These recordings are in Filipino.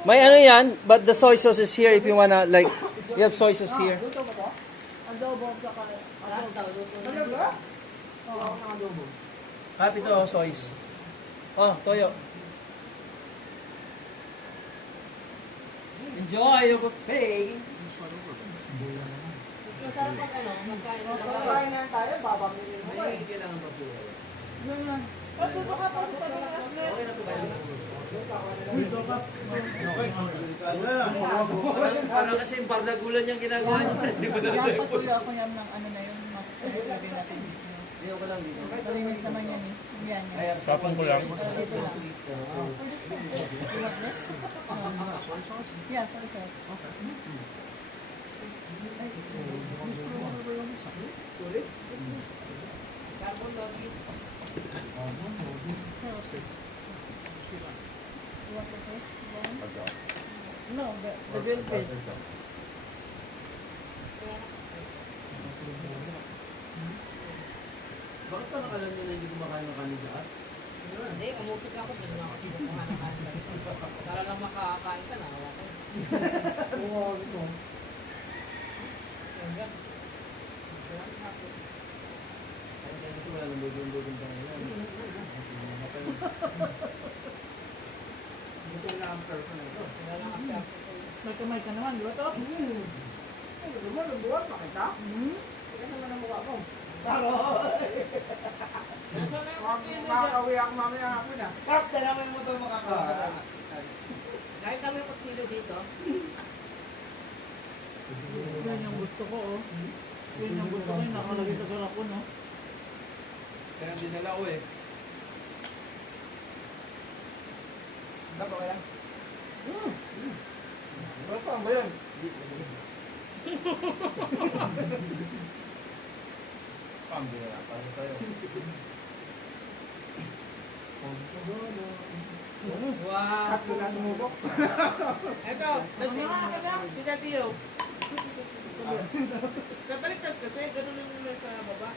May ano yan, but the soy sauce is here if you wanna, like, you have soy sauce here. Luto ba to? Adobo sa adobo. Talaga? Oo, ng adobo. Kap ito, oh, soy. Oh, toyo. Enjoy your buffet. Masarap pag ano, magkain na lang. Kakain na tayo, babaminin mo. May kailangan pa po. Ganyan. Pagpupo ka pa sa Okay na po kayo. Parang kasi yung pardagulan yung ginagawa niyo. Yan, pasuyo ako yan ng ano na yun. Lagay natin dito. Hindi ko lang dito. Malinis naman yan eh. Yan yan. Sapang ko lang. Dito lang. Yeah, sorry, sorry. carbon logi. You want the fish? No, the grilled fish. Bakit pa nakalan nyo na hindi kumakain ng kanin lahat? Hindi, umusok ako. Hindi na ako kinukuha ng kanin. Para lang makakain ka na. Wala ka. Oo, ito. Hanggang. Kaya kasi wala nang dudong-dudong pa ngayon. Ito na ang person na ito. Wala lang ang pera. May kamay ka naman, di ba to? Ay, naman, ang buwan, makita? Kaya naman ang mukha ko. Taro! Makakawi ako mamaya ako na. Kap, dala mo yung motor makakawa. Dahil kami kutsilo dito. Yan yung gusto ko, oh. Yan yung gusto ko, yung nakalagay sa garap ko, no? Kaya dinala ko eh. Dapat kaya? Saan ba yan? Pambira, paano tayo? Wow! Tatlo na tumubok. Ito, si Tatiyo. Sa baliktad kasi, ganun yung nila sa baba.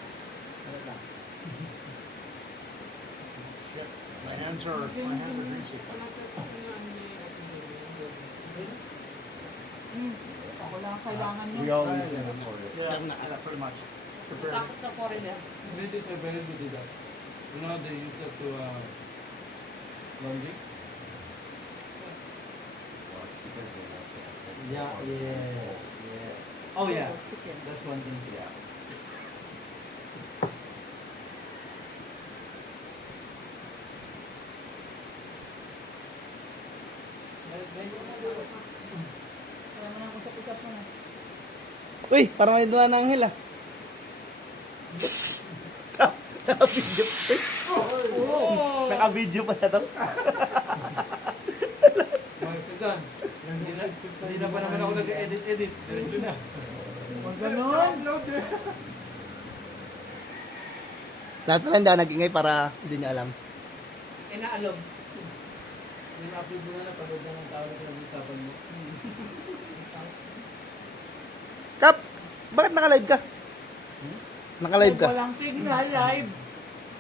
My hands are Ako lang ang kailangan We nyo. always for it. Yeah, pretty much. Prepare. Takot na foreigner. Natives are very good at that. You know, they use that to laundry. Yeah, yes, yes. Oh yeah, that's one thing, yeah. Kaya mo nang usap-usap mo na. Uy, parang may duwa ng anghel ah. Naka-video. Oh! Naka-video pa na to. Mga kagan, hindi na pa naman ako nag-edit. Diretso na. Huwag ganun. Lahat pala hindi ako nag-ingay para hindi niya alam. Inaalog. Yung upload mo na, panood na ng tao na pinag-usapan mo. Kap, bakit naka-live ka? Naka-live ka? Walang signal, live.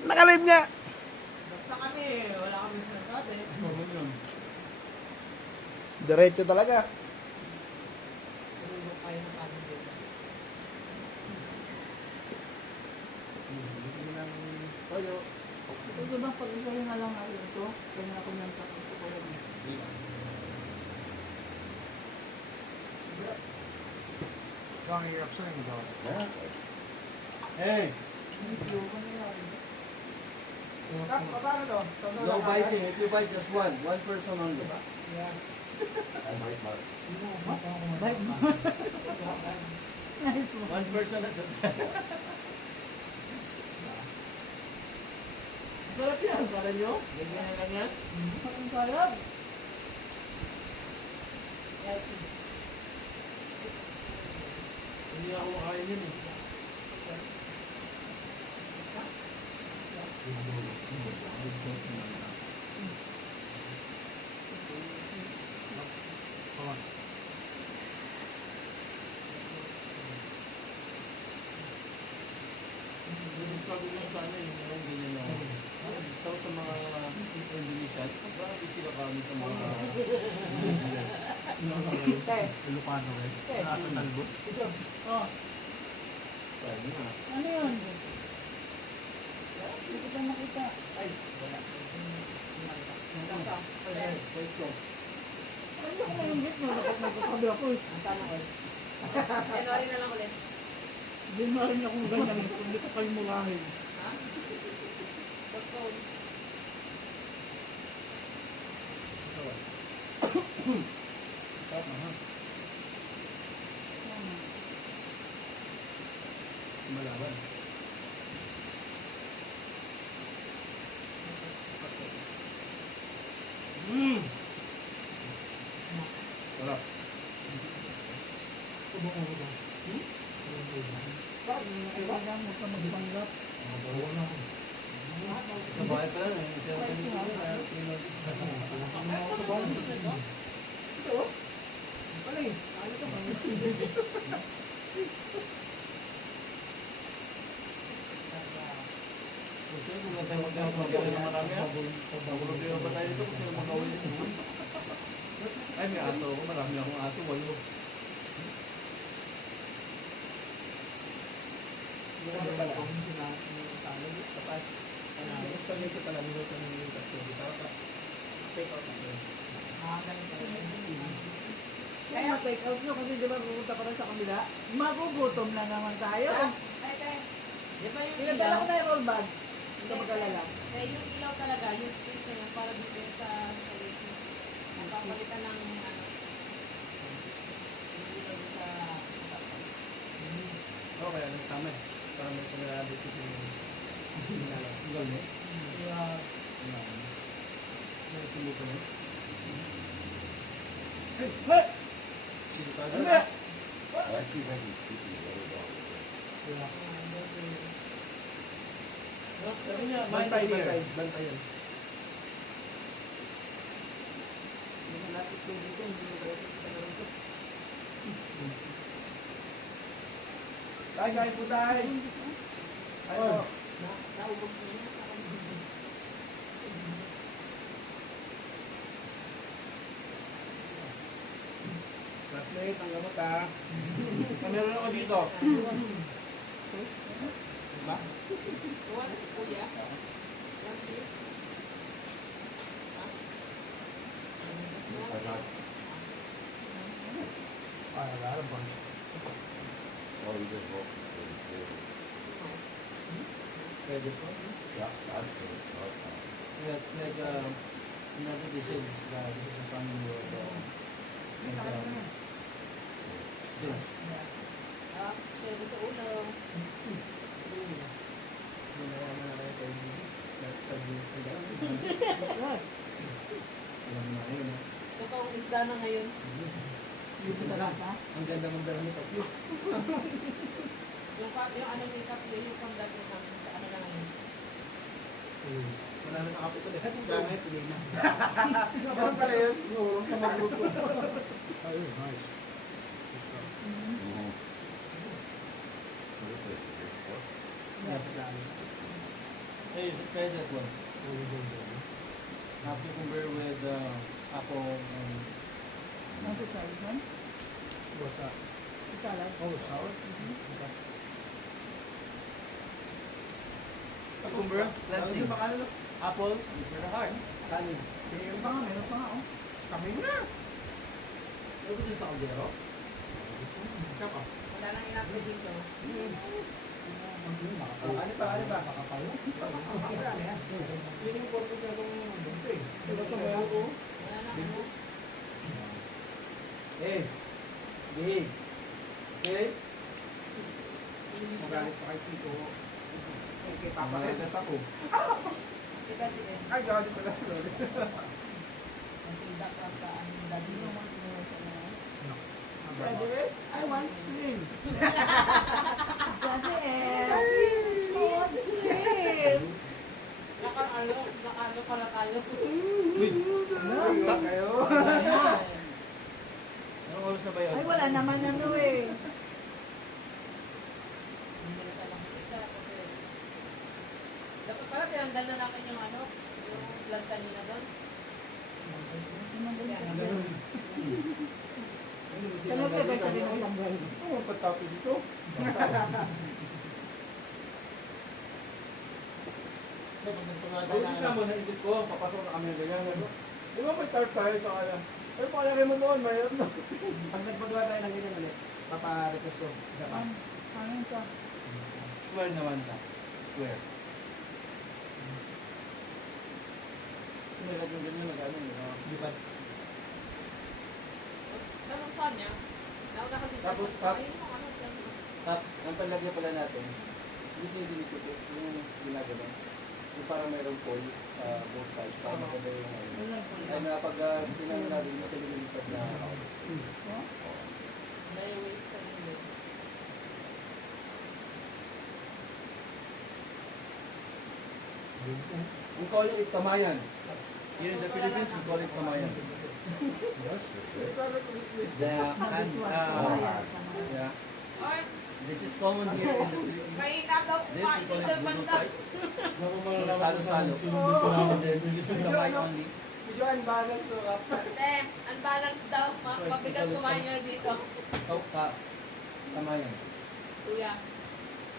Naka-live nga. Basta kami, wala kami sinasabi. Huwag yun. Diretso talaga. Tulog kayo ng kanin dito. Ito ba, pag-isaya na lang natin ito. Kaya na ako nang takot ko lang. Johnny, you're upsetting about it. Hey! Kap, paano to? No biting. If you bite, just one. One person only. Bye. Nice one. One person at a time. Sarap yan, para nyo? Ganyan na lang yan. Ang sarap. Hindi ako makain yun eh. Sabi nga sa ano yung mga ganyan na. Ito sa mga Indonesian, grabe sila kami sa mga Ilocano rin. Nasa talbot. Ito. Oh. Ano yun? Hindi ko pa makita. Ay, wala. Ano ko na yung git mo? Nagkakabi ako eh. Ang sana ko. January na lang ulit. Hindi na rin akong ganyan. Hindi ko kayo murahin. Ha? Postpone. Malaban. Sarap. Kailangan mo ka magpanggap. Sa bahay pa lang eh. Ito? Ano eh? Ano ito ba? Kasi kung natin magkakaroon ng marami ah. Pagulog pa tayo dito kasi mag-awin dito. Ay, may aso ako. Marami akong aso. Walo. Kaya take out nyo kasi di ba pupunta pa rin sa kabila? Magugutom na naman tayo. Ay, kaya. Di ba yung Pinadala ko ilaw? na yung roll bag. Hindi ka mag-alala. Kaya yung ilaw talaga, yung space na yun, para dito yung sa installation. Napapalitan ng ano. Yung ilaw sa Oo, kaya tama eh. Para may pag-aabit ko sa Gano? Kaya... May tumuto na. Hey! Hey! Ano? Sabi niya, bantay here. Bantay yan. Hindi na natin ito dito. Hindi na natin ito. Tayo, kain po tayo. Ayun. naubos na yun. Classmate, ang gamot ha. Meron ako dito. Diba? Tuwan, kuya. Yan, please. Ay, a lot of bunch. Pwede po. Yeah, it's like another dish is this is a family of yeah. Ah, pwede sa ulo. Ginawa mo na kayo kayo sa jeans na gano'n. Alam na yun ha. Totoong isda na ngayon. Dito sa lata. Ang ganda mong dala nito. Yung ano yung kapyo, yung panggat mo sa ano na ngayon. Wala na nakapi ko lahat. Gamit, hindi na. Meron pala yun. Nurong sa magluto. Ayun, nice. Hey, you should try that one. Half cucumber with apple and Nasa salad man? What's that? Salad. Oh, sour? Okay. cucumber, cleansing. Apple, for the heart. Kanin. Meron pa nga, meron pa nga oh. Kami na. Ano ba dyan sa kaldero? Isa pa. Wala nang inapit dito. Ano pa? Makapalo? Yun yung purpose na itong bunto eh. Diba ito meron ko? Wala nang ano. Eh. Big. Okay? Magalit pa kay Tito. Okay, Papalagat ako. Kita si Bes. Ay, galit pala. Nasinda ka sa ano, dati mo. Graduate? I want slim. Daddy please, I want to sleep. Nakaano pala tayo. Uy! Ano kayo? Anong oras na ba yun? Ay, wala naman ano eh. Hindi na talaga kita. Kasi dapat pala tinanggal na namin yung ano, yung vlog kanina doon. Ano ba Kaya yun? Ganun. tapos dito. Hindi naman naisip ko, papasok na kami ng ganyan. Ano? Di ba may tarp tayo sa kaya? Pero kaya kayo mo doon, mayroon na. Pag nagpagawa tayo ng ganyan ulit, papa-request ko. Isa pa. Ano ka? Square naman na. Square. Sinagat yung ganyan na gano'n. Di ba? Ganun pa niya. Nauna kasi siya. Tapos, Ay, ano, ganun. Ang palagyan pala natin, hindi sinidilito ko yung ginagawa. Yung parang mayroong pole sa both sides. Para maganda yung ano. Ay na pag tinanong natin, mas nililipad na Naiwait sa nilo. we call it tamayan. Here in the Philippines, we call it tamayan. Yeah. Ay, This is common here in the Philippines. mahina daw This kumain we call sa it banda. bulutay. Salo-salo. And then we use kamay only. Medyo unbalance to rap. Ate, unbalance daw. Mabigat kumain niya dito. Tamayan. Kuya.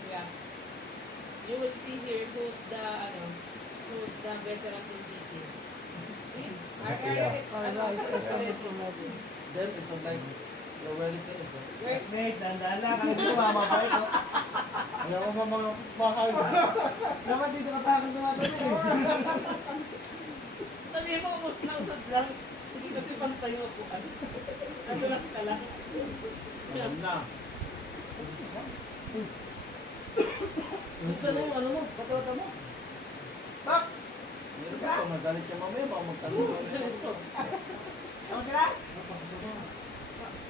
Kuya. You will see here who's the veteran in teaching. Then it's like you're well safe. Where's Mate, dandaan lang. Kami dito mamabay ko. Ayaw mo ba mga bakal? Dapat dito ka pa akong tumatabi. sabihin mo, umus na usad lang. Hindi kasi pantay mo po. Nadulas ka lang. Alam na. Saan yung ano mo? Patota mo? Bak! Meron ka pa, magalit ka mamaya, baka magtanong ka nito. Ako sila?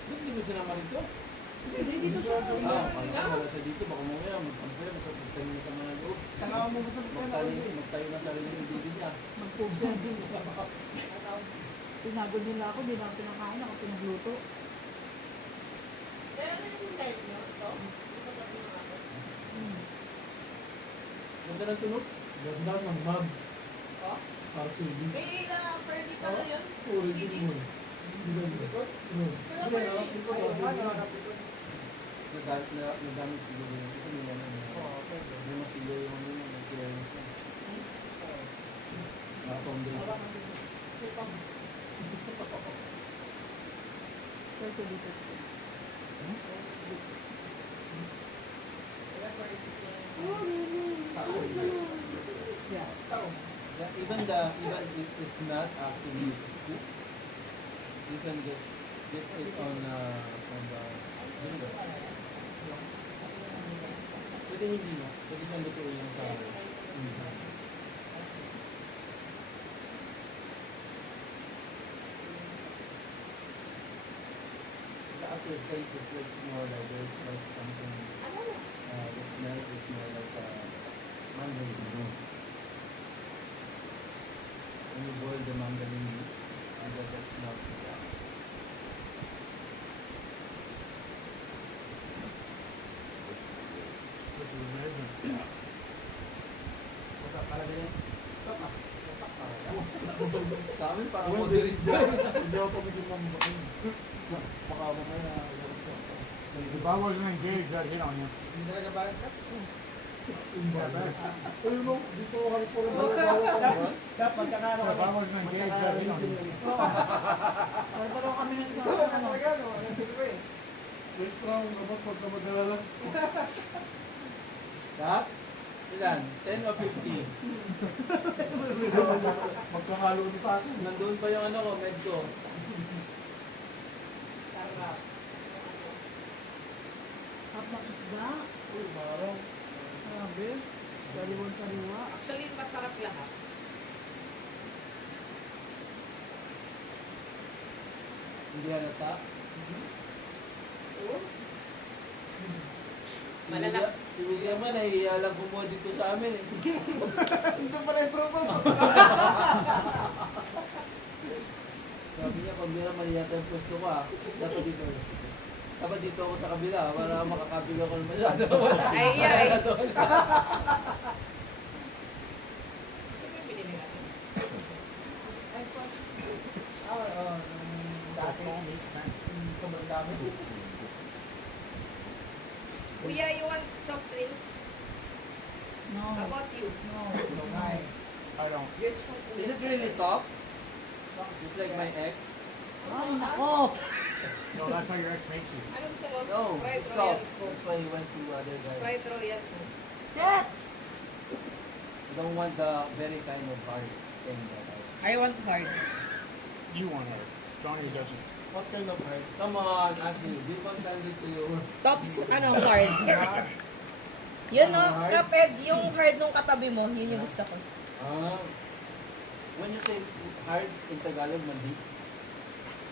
Hindi mo sinama rito? Hindi dito siya. Wala siya dito, baka mamaya magtampay, magtayo sa mga loob. Saka ako mo gusto ko na. Magtayo na sarili ng bibig niya. Mag-post yan. Pinagod nila ako, di na ako pinakain, ako pinagluto. Pero yung time nyo, ito. Ito ba yung ako? Ganda ng tunog? Ganda ng mug. Oh? Para sa hindi. May ilang pwede pala yun. Original. Kaya pwede. Nagamit siguro yun. Kasi may ano yun. May masilya yung ano yun. May clearance yun. Naka-foundation. Ito dito. Yeah. Even if it's not actually cooked, you can just dip it on the window. Pwede hindi na. Pwede kang lutuin yung tao. The aftertaste is like more like there's like something. The smell is more like mandarin. When you boil the mandarin leaf, and then that smell. Sa amin, parang moderate dyan. Hindi ako pamigil ng bakin. Baka mamaya. Bawal na yung gauge dahil yun niya. Hindi talaga ba? Uy mo, dito halos wala na bawal sa mga. Dapat pagkakano kami. Bawal na yung gauge dahil yun niya. Pero kami na sa ano. Next round, dapat pagka madala lang. Kat? Ilan? 10 o 50? Magkakalo ni sa akin. Nandun pa yung ano ko, med ko. Sarap. Hapang isda. Uy, marang. Sabi. Sariwan-sariwa. Actually, masarap lahat. Hindi halata. Oo. Malalak. Si William man, nahihiya lang kumuha dito sa amin eh. Ito pala yung tropa mo. Sabi niya, pag meron mali yata yung pwesto ko ah. Dapat dito. Dapat dito ako sa kabila para makakabila ko naman masyado. Ay, ay. Saan yung binili natin? Dati. Sobrang dami. Kuya, you want soft drinks? No. How about you? No. Why? I don't. Yes, po. Is it really soft? Just like my ex? Ay, nako. No, that's how your ex makes you. Ano gusto mo? No, Sprite it's Royal soft. Coke. That's why he went to other guys. Sprite Royal Coke. Shit! You don't want the very kind of hard thing that I... I want hard. You want her. Johnny doesn't. What kind of hard? Come on, Ashley. Be contented to you. Tops, hard. Yun no, kaped, yung hard nung katabi mo, yun yung gusto ko. When you say hard in Tagalog, mandi.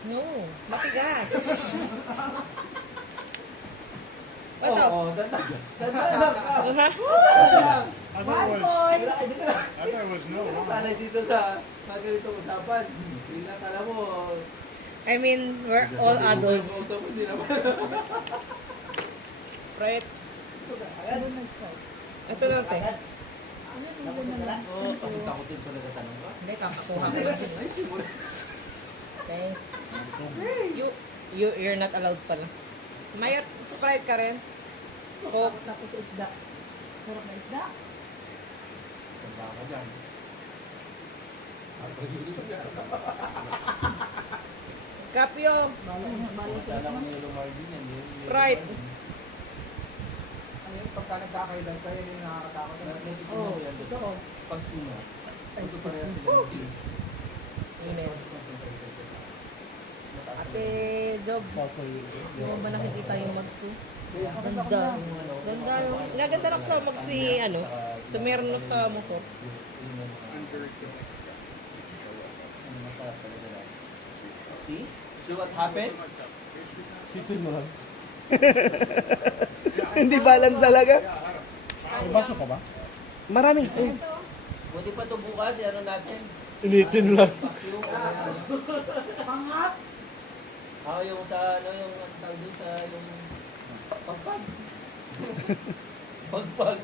No, matigas. Oo, Bato? tatagas. Ha? I thought One it was. point. I thought it was no. wrong. Sanay dito sa ganito usapan. Bigla kala mo, I mean, we're all adults. Auto mo, hindi naman. Right? Ano na stop? Ito lang, te. Ano yung na lang? Oo, kasi takutin pa nagtatanong ka. Hindi, kakakuha ko lang. Ay, simula. Okay. You're not allowed pala. Mayat, Sprite ka rin. Coke. Tapos isda. Sarap na isda. Tanda ka dyan. Kapyo. Balo sa Sana kung yung Marvin yan. Sprite. Ano yung pagka nagkakailan kayo yung nakakatakot na Oo, ito ko. Pag tuna. Ay, Ito pareha excuse sila. Email. Ate Job, hindi mo ba nakikita yung magsu? Ganda. Ganda. Gaganda lang sa magsi, ano, tumerno sa motor. See? See what happened? Hindi balance talaga. May baso pa ba? Marami. Buti pa ito bukas, ano natin? Initin lang. Paksiw. Pangat. Yung sa, ano, yung ang tawag doon sa, yung pagpag. Pagpag.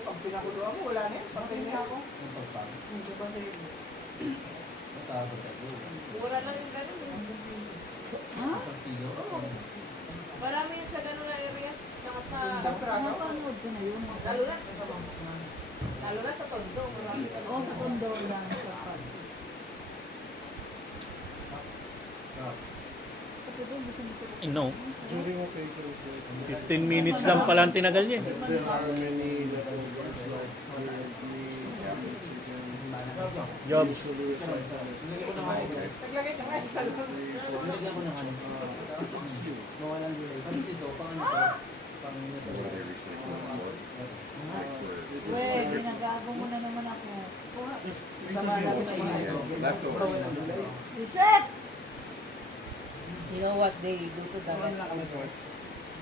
Pag pinakuluan mo, wala na yun. Pagpahinga ako. Yung pagpag. Hindi ba sa'yo? Masabot sa iyo. Wala lang yung ganun. Ha? Pagpilo. Marami yun sa ganun na area. Saka sa, Napanood ko na yun. lalo na sa Tondo. Marami ka Oo, sa kondo lang. Sa pag. No. 15 minutes lang pala ang tinagal niya. Job. Naglagay ka nga sa loob. Nilagyan ko ng ano. Mawalan din. Kasi dito, pang ano to? Pang Weh, ginagago mo na naman ako. Sama natin sa mga ito. Reset! You know what they do to the leftovers?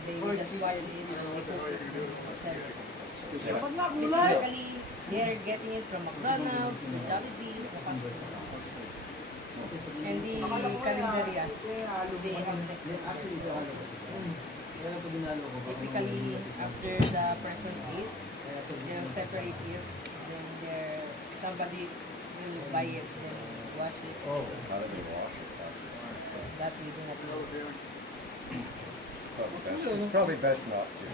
They just wash it, they cook it, they sell it. Kapag nagulay. Basically, they're getting it from McDonald's, the Jollibees, the fast food. And the calendarias. They Actually, sa ano. Kaya ito dinalo ko. typically, after the person eat, they'll separate it, then somebody will buy it, then wash it. Oh. That we do not know. It's probably best not to.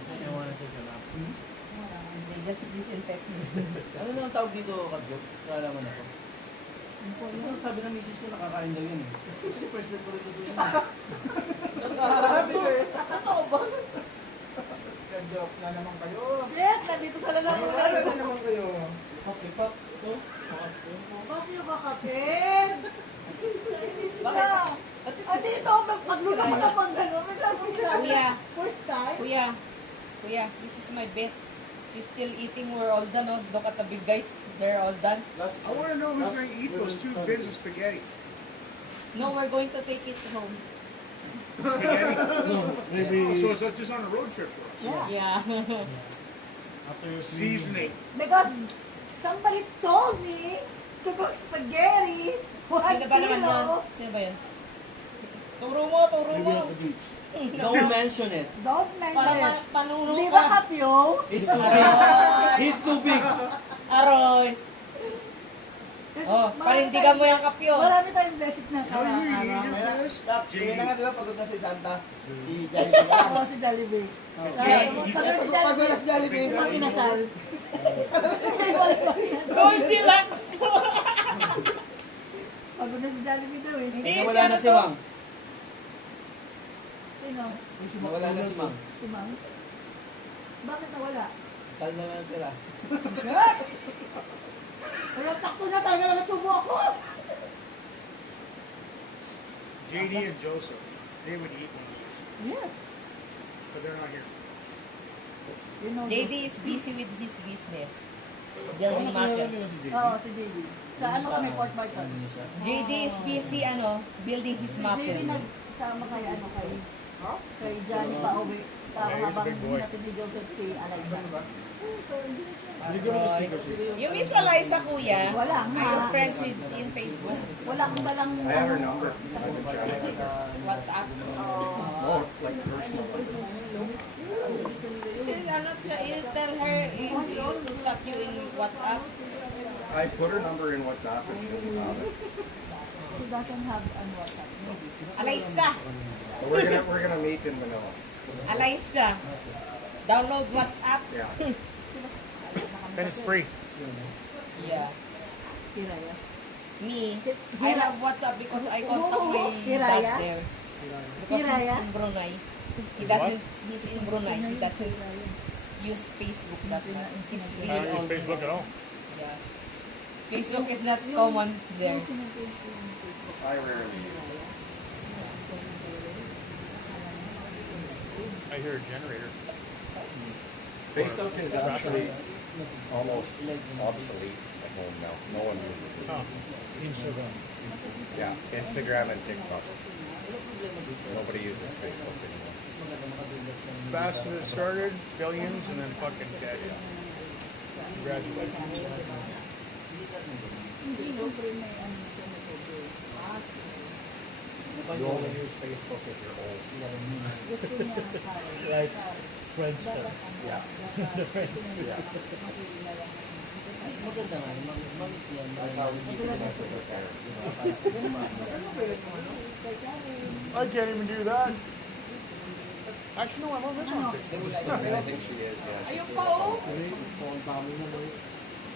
They just disinfect it. Ano na ang tawag dito, Kadjok? Kaalaman ako. Ano sabi ng misis ko, nakakain daw yun eh. Kasi first time ko rin ito yun. Totoo ba? Kadjok na naman kayo. Shit! Nandito sa lalamunan. Wala na naman kayo. Ipak, ito. Bakit yung kakapin? Inis ka. Dito, nagpagluto ko na pag gano'n. Kuya. First time? Kuya, this is my bet. She's still eating. We're all done. Oh. Look at the big guys. They're all done. I want to know who's going to eat those 2 bins of spaghetti. No, we're going to take it home. Spaghetti? Maybe So it's just on a road trip for us. Yeah. Yeah. Seasoning. Because somebody told me to go spaghetti. 1 Sino ba naman yun? kilo. Sino ba yun? Turo mo. Don't mention it. Don't mention it. Panuro Di ba ka. kapyo? He's too big. He's too big. Aroy. Oh, panindigan mo yung kapyo. Marami tayong blessing na araw. Stop. Kaya na nga, di ba? Pagod na si Santa. Si Jollibee na. Oo, si Jollibee. Pag wala si Jollibee, Pag inasal. Konti lang. Pagod na si Jollibee daw eh. Hindi, Nawala na si Mang. Sino? Nawala na si Mang. Si Mang? Bakit nawala? Sal na lang tira. Wala, takto na talaga na nasubo ako. JD and Joseph, they would eat one of these, Yes. but they're not here. You know, JD is busy with his business. Building market. Oo, si JD. Sa ano kami, Port Barton. JD is busy, building his Si JD muscles. nagsama kay kay Johnny pa uwi. Habang hindi natin ni Joseph si Eliza. So, hindi na siya. You miss Eliza, kuya? Wala Are nga. you friends with in Facebook? Wala kang balang... I have her number. I've been chatting with her. WhatsApp? Oh, like personal. You tell her to chat you in WhatsApp. I put her number in WhatsApp and she doesn't have it. She doesn't have an WhatsApp. Eliza! But we're gonna meet in Manila. Eliza! Download WhatsApp. Yeah. And it's free. Yeah. Hiraya. Me, I have WhatsApp because I contact my dad there. Because Hiraya? he's in Brunei. He's in Brunei. He doesn't use Facebook that much. He's I really don't use old. Facebook at all. Yeah. Facebook is not common there. I rarely use it. I hear a generator. Facebook is actually almost obsolete at home now. No one uses it. Oh, Instagram. Yeah, Instagram and TikTok. Nobody uses Facebook anymore. Fast as it started, billions, and then fucking dead. Congratulations. You only use Facebook if you're old. Like Friendster. Yeah. Maganda nga, mag-miss yan. That's how we keep connected with our parents. I can't even do that. Actually, no, I'm on this one. I think she is, yeah. Ayun pa oh.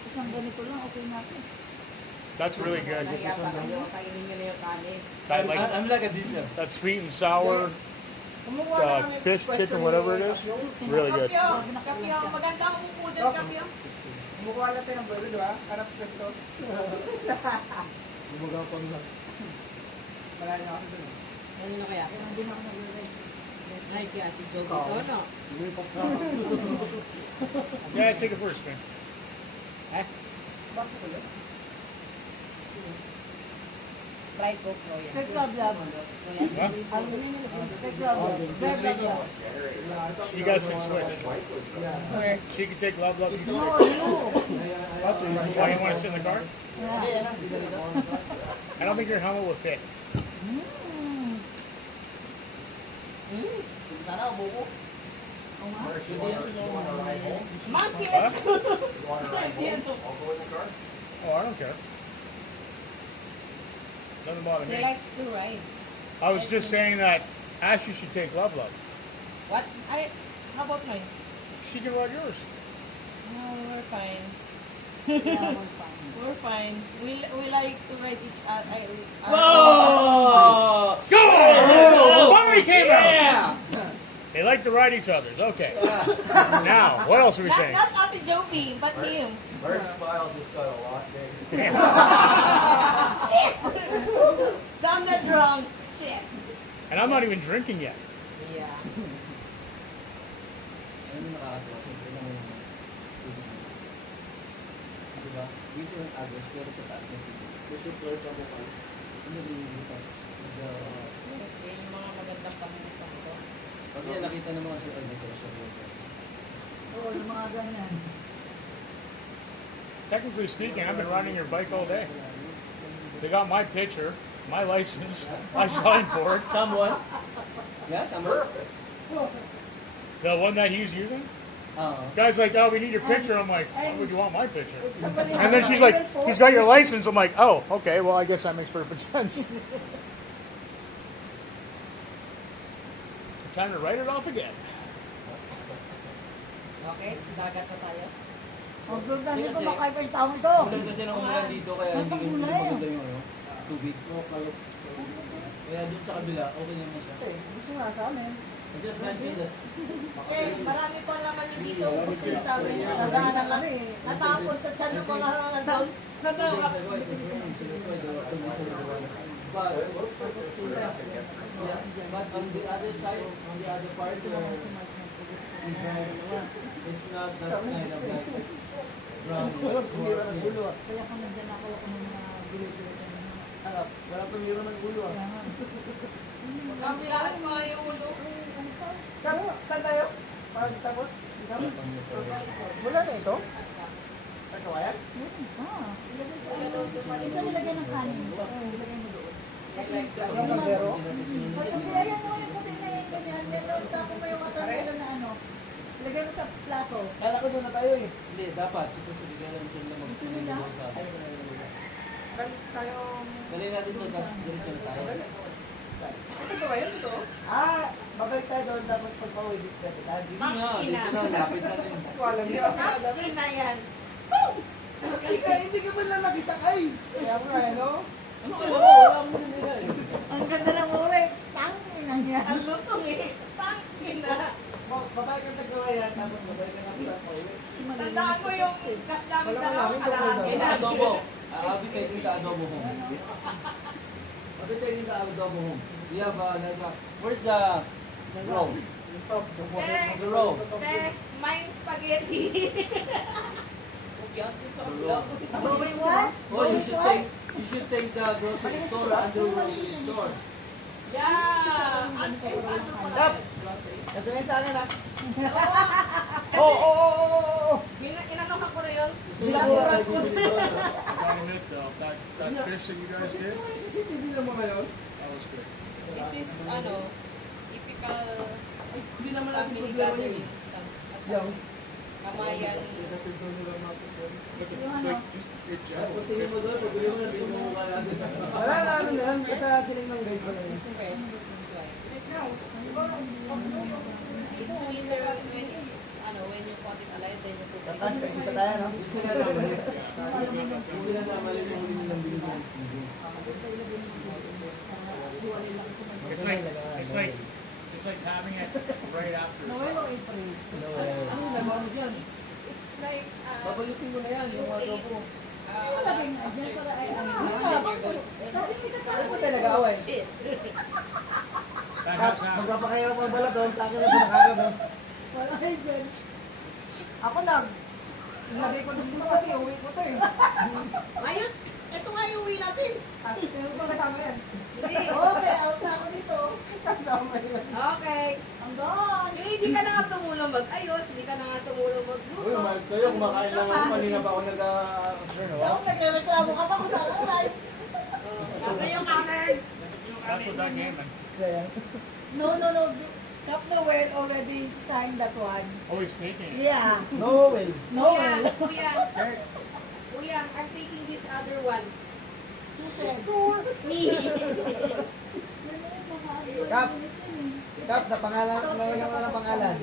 Isang ganito lang, okay na ako. That's really good. Kaya pa kayo, kainin nyo na yung kanin. That like I'm like a diesel. that sweet and sour fish, chicken, whatever it is, really good. Kapyo, kapyo, maganda ang upo dyan, kapyo. Mukha natin ang balo, di ba? Harap pwesto. Gumagang pa lang. Marami na kasi dun. Ano na kaya? Hindi na ako nag-read. Ay, kaya si Joey to, no? Yeah, take it first, man. Sprite Coke pro yan. Take love, love. Huh? Take love, love. Very love, love. You guys can switch. Where? She can take love, love. You can No, you. Why do you want to sit in the car? Yeah. I don't think your helmet will fit. Sana, buko. Monkey, Huh? let's go. Oh, I don't care. Doesn't bother They me. like to ride. I was just saying that Ashley should take love, love. What? How about mine? She can ride yours. No, we're fine. Yeah, we're fine. We're fine. We like to ride each other. Whoa! Score! Finally came out. Yeah! They like to ride each other's. Okay. Now, what else are we saying? Not Ate Joby, but him. Merk's smile just got a lot bigger. Shit! So I'm not drunk. Shit. And I'm not even drinking yet. Yeah. Ano yung nakakatawa? Tingnan mo yung diba? Dito yung Agos, pero sa taas ng tubig. Kasi floor sa bukan. Ano rin yung bukas? Okay, yung mga magandang pamilitan ko. Pag yan nakita ng mga super dito sa bukas. Oo, yung mga ganyan. Technically speaking, I've been riding your bike all day. They got my picture, my license. I signed for it. Someone? Yeah, someone? The one that he's using? Guy's like, oh, we need your picture. I'm like, why would you want my picture? Somebody And then has she's a like, mobile he's phone. got your license. I'm like, oh, okay, well, I guess that makes perfect sense. Time to write it off again. Okay, dagat na tayo. Ang good na nito, makaiba yung tao ito. Ulan kasi ng umulan dito kaya hindi Ang hindi kulay. maganda yung ano, tubig. Kaya doon sa kabila, okay naman siya. Gusto nga sa amin. I just mentioned that. Eh, marami pa laman yung dito. Gusto yung sabi niya. Nadaanan kami. Natapon sa tiyan ng mga nandun. Saan Two days ago, it was raining, so that's why they were totally the one. But, yeah, but on the other side, on the other part, it's not that kind of like, it's brown. It's more, Kaya kung nandiyan ako ng mga gulo-gulo. Wala tumira ng gulo ah. Kabilaan mo yung ulo. Saan tayo? Parang tapos? Wala na ito? Sa kawayan? Ito nilagay ng kanin. Ilagay mo doon. Yung magero? Pagkabilayan mo yung puting na yung ganyan. Then, tapos mo yung katarela na ano. Ilagay mo sa plato. Kala ko doon na tayo eh. hindi, dapat, supposed to be ganun siya lang mag-piniligaw sa atin. Dali natin ito, tapos diretso na tayo. Ito kawayan ito? Ah, babalik tayo doon tapos pagpawid dito tayo. Hindi nga, dito na, lapit na rin. Wala niyo. Ina yan. Hindi ka ba lang nagisakay? Kaya mo nga, no? Ano kayo? Wala mo nila eh. Ang ganda ng uri. Tangin na yan. Ang lutong eh. Tangin na. Babalik ka ng kawayan tapos babalik ka ng pagpawid. Tandaan mo yung kaslamit na ako kalahati. Adobo. I'll be taking the adobo home. I'll be taking the adobo home. We have like where's the roll? The roll. Mine spaghetti. Going once, Oh, you going should twice. take the grocery store and the grocery store. Yeah. Stop! Ito na yung sa akin ah. Oo! Inanohan ko na yun. That fish that you guys did, CCTV na mo ngayon? that was good. This is, typical Hindi naman natin family problema yun. gathering. Yung? Kamayan. Like, just good job. Tingin mo doon, pabili mo na, di mo mukha natin. Wala na ano na yan. Basta siling ng guide ko na yun. It's sweeter when it's, when you pot it alive, then you cook it. Tapos, isa tayo, no? Hindi na namalin yung huli nilang binili ng sige. It's like having it right after. Noel o April? Ano naman mo dyan? It's like, Babalutin mo na yan, yung adobo. Ilagay na. Diyan para ay ano. Kasi hindi ka Ano ba tayo nag-aaway? shit. Magpapakaya ko ang balat doon. Sa akin na pinakaga doon. Wala kayo dyan. Ako lang. Ilagay ko dito kasi uwi ko to eh. Ayun, ito nga yung uwi natin. Pero ko kasama yan. Hindi. Okay, out na ako dito. Kasama yan. Okay. Hanggang. Hindi ka na nga tumulong mag-ayos, hindi ka na nga tumulong magluto. Uy, mahal kayo, kumakain lang ako. Kanina pa ako Ako nagreklamo ka pa kung saan ang live. Sabi yung kamer. That's what that game meant. No. Kap Noel already signed that one. Oh, he's sneaking it. Yeah. No way. Noel. Kuya, I'm taking this other one. Who said? Me. Kap. Kap, napangalan. Nalagyan ko ng pangalan.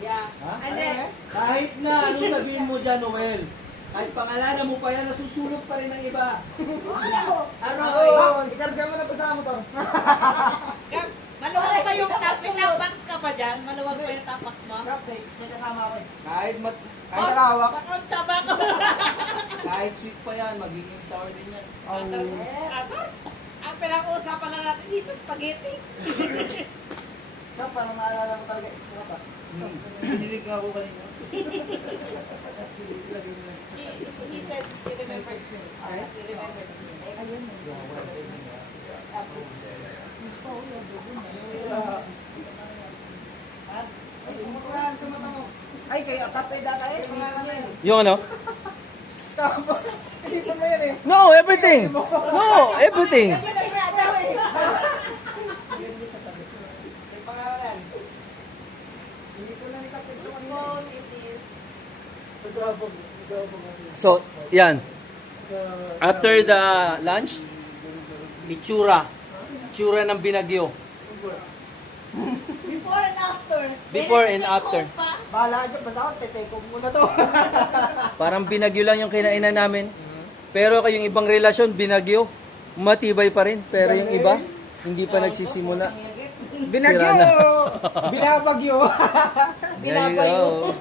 Yeah. And then, Kahit na, anong sabihin mo dyan, Noel? Kahit pangalanan mo pa yan, nasusulot pa rin ng iba. Aroy. Oh, ikarga mo na to sa motor. Maluwag pa yung tapax ka pa dyan? Maluwag pa yung tapax mo? Kap, may kasama ako eh. Kahit Kahit nakahawak. Bakit tsaba ko? kahit sweet pa yan, magiging sour din yan. Asar? Ang pinag-uusapan lang natin dito, spaghetti. Kap, parang naalala ko talaga. Isra pa. Hinilig nga ako kanina. He said, he remembers. He remembers. Ayun. Tapos, Pangalan sa mata mo. Ay, kayo, Kap, ay data eh. Pangalan na yun. Yung ano? Dito mo yan eh. No, everything! No, everything! May pangalan yan. Hindi ko na ni Kap. whose phone is this? So, yan. After the lunch, itsura. Itsura ng binagyo. Before and after. Before and after. Bahala dyan, basta ako, tetake ko muna to. Parang binagyo lang yung kinainan namin. Pero kayong ibang relasyon, binagyo. Matibay pa rin. Pero yung iba, hindi pa nagsisimula. Binagyo! Sira na. Binabagyo! There you go.